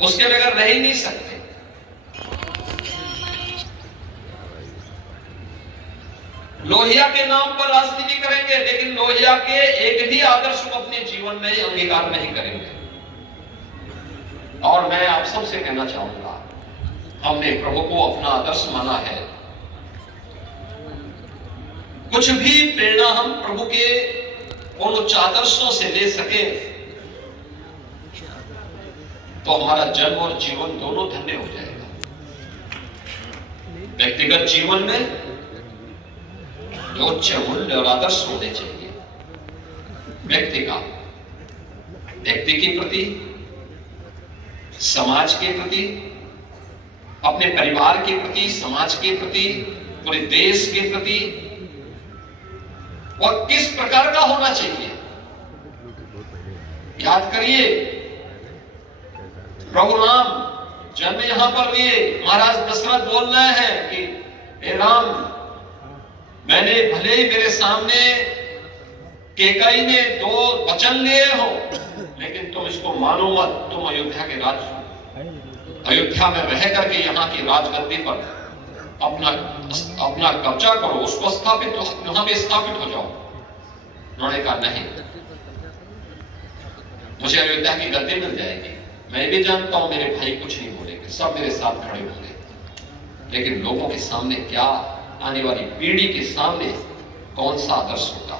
उसके बगैर रह ही नहीं सकते। लोहिया के नाम पर राजनीति करेंगे, लेकिन लोहिया के एक भी आदर्श को अपने जीवन में अंगीकार नहीं करेंगे। और मैं आप सबसे कहना चाहूंगा, हमने प्रभु को अपना आदर्श माना है। कुछ भी प्रेरणा हम प्रभु के उन उच्च आदर्शों से ले सके तो हमारा जन्म और जीवन दोनों धन्य हो जाएगा। व्यक्तिगत जीवन में जो उच्च मूल्य और आदर्श होने चाहिए, व्यक्ति के प्रति, समाज के प्रति, अपने परिवार के प्रति, समाज के प्रति, पूरे देश के प्रति, और किस प्रकार का होना चाहिए। याद करिए, प्रभु राम जन्म यहां पर लिए, महाराज दशरथ बोल रहे हैं कि हे राम, मैंने भले ही मेरे सामने केकई ने 2 वचन लिए हो, लेकिन तुम इसको मानो मत। तुम अयोध्या में रह करके यहाँ की राजगद्दी पर अपना कब्जा करो, उसको स्थापित वहां पे स्थापित हो जाओ। उन्होंने कहा नहीं, मुझे अयोध्या की गद्दी मिल जाएगी। मैं भी जानता हूं मेरे भाई कुछ नहीं बोलेंगे, सब मेरे साथ खड़े होंगे, लेकिन लोगों के सामने क्या, आने वाली पीढ़ी के सामने कौन सा आदर्श होगा,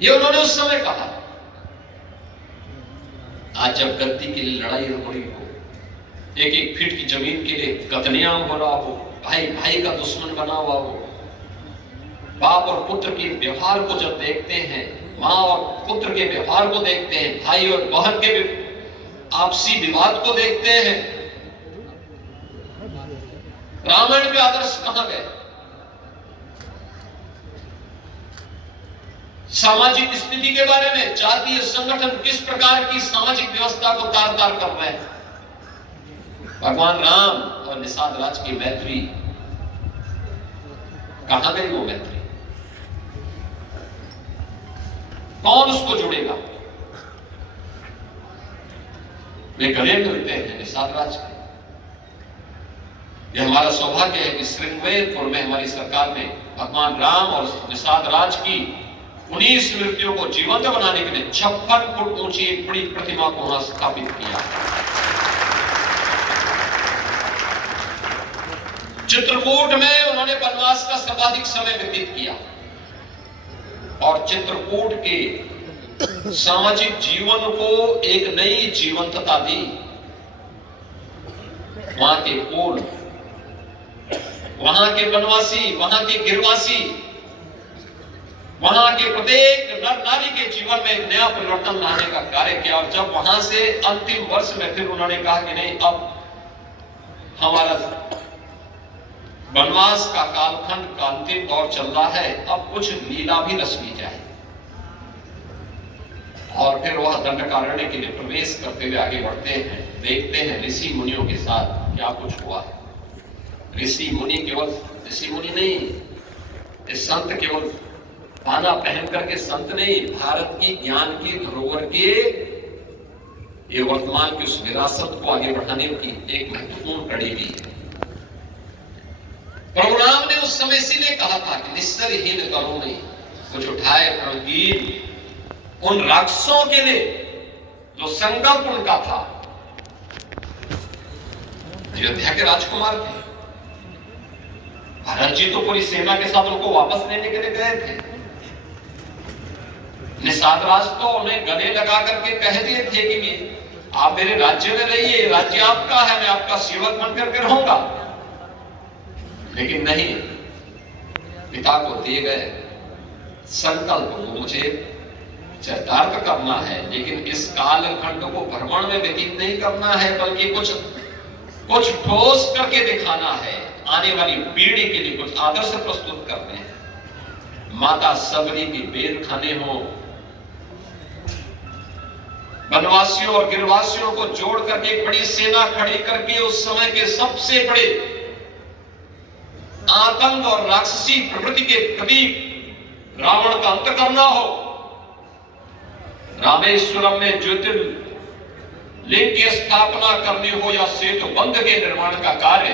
ये उन्होंने उस समय कहा। आज जब गद्दी के लिए लड़ाई हो रही हो, 1-1 फीट की जमीन के लिए कतलेआम हो रहा हो, भाई भाई का दुश्मन बना हुआ हो, बाप और पुत्र के व्यवहार को जब देखते हैं, मां और पुत्र के व्यवहार को देखते हैं, भाई और बहन के आपसी विवाद को देखते हैं, रामायण के आदर्श कहां गए? सामाजिक स्थिति के बारे में, जातीय संगठन किस प्रकार की सामाजिक व्यवस्था को तार तार कर रहे हैं। भगवान राम और निषाद राज की मैत्री कहां गई? वो मैत्री कौन उसको जुड़ेगा? वे गले मिलते हैं निषाद राज के। यह हमारा सौभाग्य है कि श्रृंगवेरपुर में हमारी सरकार ने भगवान राम और निषाद राज की 19 स्मृतियों को जीवंत बनाने के लिए 56 फुट ऊंची एक बड़ी प्रतिमा को वहां स्थापित किया। चित्रकूट में उन्होंने वनवास का सर्वाधिक समय व्यतीत किया और चित्रकूट के सामाजिक जीवन को एक नई जीवंतता दी। वहां के कुल, वहां के वनवासी, वहां के गिरवासी, वहां के प्रत्येक नर नारी के जीवन में एक नया परिवर्तन लाने का कार्य किया। और जब वहां से अंतिम वर्ष में फिर उन्होंने कहा कि नहीं, अब हमारा वनवास का कालखंड का अंतिम दौर चल रहा है, अब कुछ लीला भी रच ली जाए। और फिर वह दंडकारण्य के लिए प्रवेश करते हुए आगे बढ़ते हैं, देखते हैं ऋषि मुनियों के साथ क्या कुछ हुआ है। ऋषि मुनि केवल ऋषि मुनि नहीं, इस संत केवल पाना पहन करके संत नहीं, भारत की ज्ञान की धरोहर के ये वर्तमान की उस विरासत को आगे बढ़ाने की एक महत्वपूर्ण कड़ी भी है। प्रभु राम ने उस समय इसीलिए कहा था कि निस्सरहीन करो नहीं, कुछ उठाए प्रणगीन उन राक्षसों के लिए जो संकल्प उनका था। अयोध्या के राजकुमार थे, भरत जी तो पूरी सेना के साथ उनको वापस लेने के लिए गए थे। निषाद राज तो उन्हें गले लगा करके कह दिए थे कि आप मेरे राज्य में रहिए, राज्य आपका है, मैं आपका सेवक बन करके रहूंगा। लेकिन नहीं, पिता को दिए गए संकल्प को मुझे चरितार्थ करना है, लेकिन इस कालखंड को भ्रमण में व्यतीत नहीं करना है, बल्कि कुछ ठोस करके दिखाना है। आने वाली पीढ़ी के लिए कुछ आदर्श प्रस्तुत करने हैं। माता सबरी की बेर खाने हो, वनवासियों और गिरवासियों को जोड़ करके एक बड़ी सेना खड़ी करके उस समय के सबसे बड़े आतंक और राक्षसी प्रवृत्ति के प्रतीक रावण का अंत करना हो। रामेश्वरम में लिंग की स्थापना करनी हो या सेतु बंध के निर्माण का कार्य,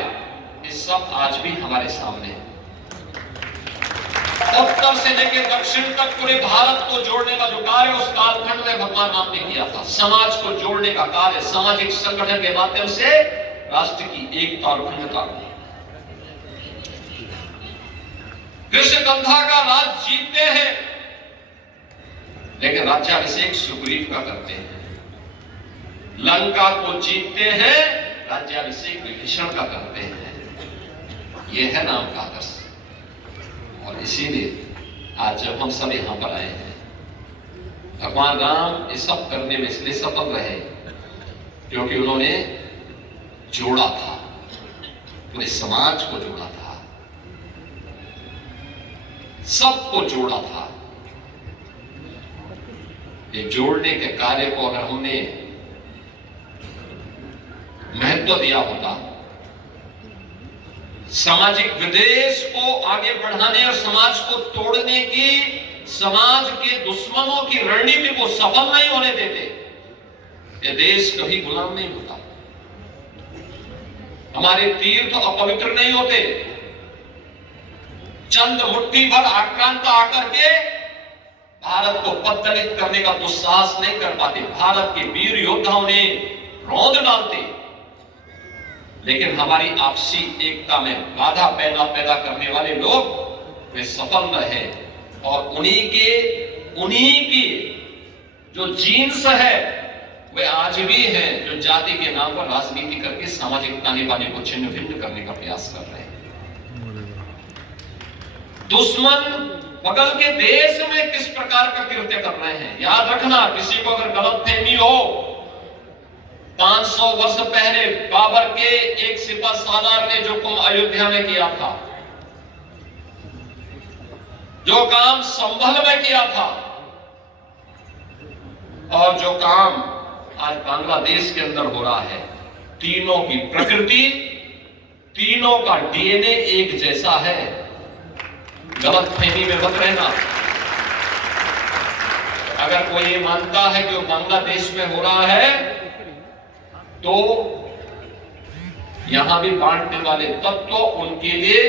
ये सब आज भी हमारे सामने है। उत्तर से लेकर दक्षिण तक पूरे भारत को जोड़ने का जो कार्य उस कालखंड में भगवान राम ने किया था। समाज को जोड़ने का कार्य, सामाजिक संगठन के माध्यम से राष्ट्र की एकता और अखंडता। कृष्ण गंधा का राज जीतते हैं, लेकिन राज्याभिषेक सुग्रीव का करते हैं। लंका को जीतते हैं, राज्याभिषेक विभीषण का करते हैं। यह है राम का आदर्श। और इसीलिए आज जब हम सब यहां पर आए हैं, भगवान राम ये सब करने में इसलिए सफल रहे क्योंकि उन्होंने जोड़ा था, पूरे समाज को जोड़ा था, सबको जोड़ा था। ये जोड़ने के कार्य को अगर हमने महत्व दिया होता, सामाजिक विदेश को आगे बढ़ाने और समाज को तोड़ने की, समाज के दुश्मनों की रणनीति को सफल नहीं होने देते, ये देश कभी गुलाम नहीं होता। हमारे तीर्थ अपवित्र नहीं होते। चंद मुट्ठी भर आक्रांत आकर के भारत को पत्तलित करने का दुस्साहस नहीं कर पाते। भारत के वीर योद्धाओं ने रौंद डालते, लेकिन हमारी आपसी एकता में बाधा पैदा करने वाले लोग वे सफल रहे। और उन्हीं की जो जीन्स है वे आज भी हैं, जो जाति के नाम पर राजनीति करके सामाजिक ताने बाने को छिन्न भिन्न करने का प्रयास कर रहे हैं। दुश्मन बगल के देश में किस प्रकार का कृत्य कर रहे हैं, याद रखना। किसी को अगर गलतफहमी हो, 500 वर्ष पहले बाबर के एक सिपह सालार ने जो काम अयोध्या में किया था, जो काम संभल में किया था, और जो काम आज बांग्लादेश के अंदर हो रहा है, तीनों की प्रकृति, तीनों का डीएनए एक जैसा है। गलतफहमी में मत रहना। अगर कोई ये मानता है कि वो बांग्लादेश में हो रहा है, तो यहां भी बांटने वाले तत्व उनके लिए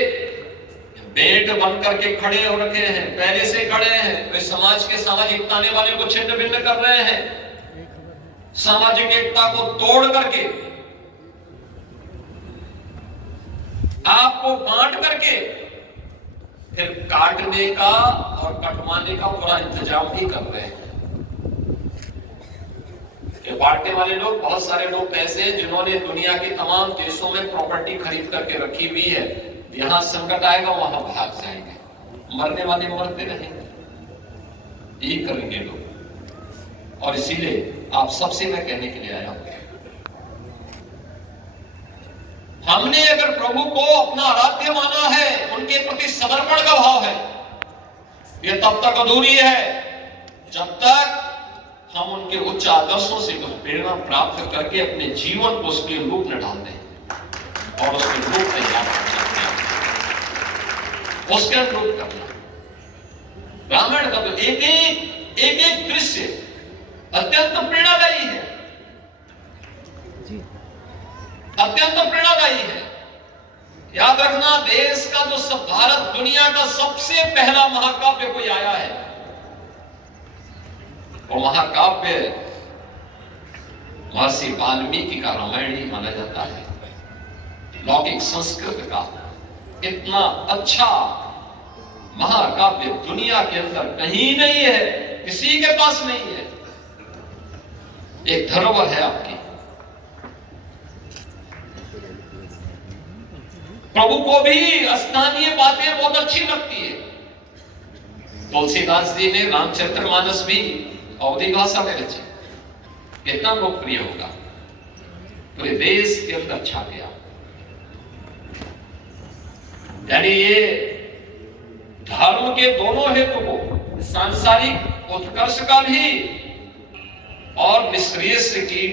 बेट बन करके खड़े हो रखे हैं, पहले से खड़े हैं। वे समाज के सामाजिक ताने वाले को छिन्न भिन्न कर रहे हैं, सामाजिक एकता को तोड़ करके, आपको बांट करके फिर काटने का और कटवाने का पूरा इंतजाम भी कर रहे हैं। ये बांटने वाले लोग, बहुत सारे लोग ऐसे हैं जिन्होंने दुनिया के तमाम देशों में प्रॉपर्टी खरीद करके रखी हुई है। यहां संकट आएगा वहां भाग जाएंगे, मरने वाले मरते रहेंगे, यही करेंगे लोग। और इसीलिए आप सबसे मैं कहने के लिए आया हूं, हमने अगर प्रभु को अपना आराध्य माना है, उनके प्रति समर्पण का भाव है, यह तब तक अधूरी है जब तक हम उनके उच्च आदर्शों से कुछ प्रेरणा प्राप्त करके अपने जीवन को उसके रूप में डाल दें और उसके रूप तैयार कर सकते हैं। उसके अनुरूप करना। रामायण का तो एक दृश्य अत्यंत प्रेरणादायी है, अत्यंत प्रेरणादायी है। याद रखना, देश का जो सब, भारत दुनिया का सबसे पहला महाकाव्य कोई आया है, वो महाकाव्य महर्षि वाल्मीकि का रामायण ही माना जाता है। लौकिक संस्कृत का इतना अच्छा महाकाव्य दुनिया के अंदर कहीं नहीं है, किसी के पास नहीं है। एक धरोहर है आपकी। प्रभु को भी स्थानीय बातें बहुत अच्छी लगती है। तुलसीदास जी ने रामचरितमानस भी अवधी भाषा में रची, कितना लोकप्रिय होगा, पूरे देश के अंदर छा गया। यानी ये धर्म के दोनों हेतु को, सांसारिक उत्कर्ष का भी और निश्रेयस की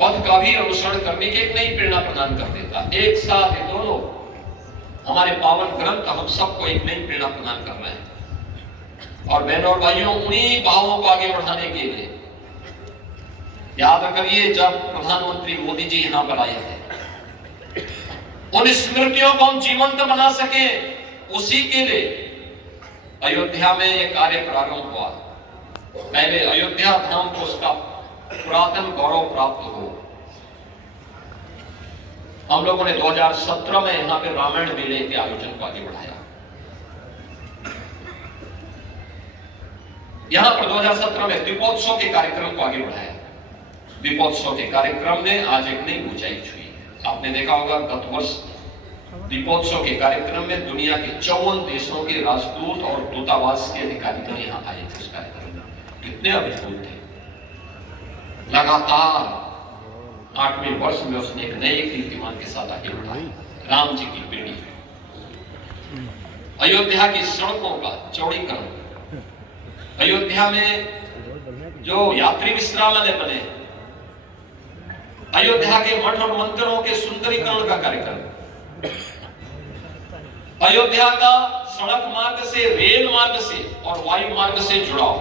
पथ का भी अनुसरण करने की एक नई प्रेरणा प्रदान कर देता। एक साथ ये दोनों हमारे पावन ग्रंथ हम सबको एक नई प्रेरणा प्रदान कर रहे हैं। और बहनों और भाइयों, उन्हीं भावों को आगे बढ़ाने के लिए याद करिए, जब प्रधानमंत्री मोदी जी यहां पर आए थे, उन स्मृतियों को हम जीवंत बना सके, उसी के लिए अयोध्या में यह कार्य प्रारंभ हुआ। पहले अयोध्या धाम को उसका पुरातन गौरव प्राप्त हो। हम लोगों ने 2017 में यहां पे रामायण मेले के आयोजन को आगे बढ़ाया। यहां पर 2017 में दीपोत्सव के कार्यक्रम को आगे बढ़ाया। दीपोत्सव के कार्यक्रम ने आज एक नई ऊंचाई छुई। आपने देखा होगा, गत वर्ष दीपोत्सव के कार्यक्रम में दुनिया के 54 देशों के राजदूत और दूतावास के अधिकारीगण यहां आए थे। उस कार्यक्रम में कितने अद्भुत थे। लगातार 8वें वर्ष में उसने एक नए कीर्तिमान के साथ आगे बढ़ाया। राम जी की पीढ़ी, अयोध्या की सड़कों का चौड़ीकरण, अयोध्या में जो यात्री विश्रामालय बने, अयोध्या के मठ और मंदिरों के सुंदरीकरण का कार्यक्रम, अयोध्या का सड़क मार्ग से, रेल मार्ग से और वायु मार्ग से जुड़ाव,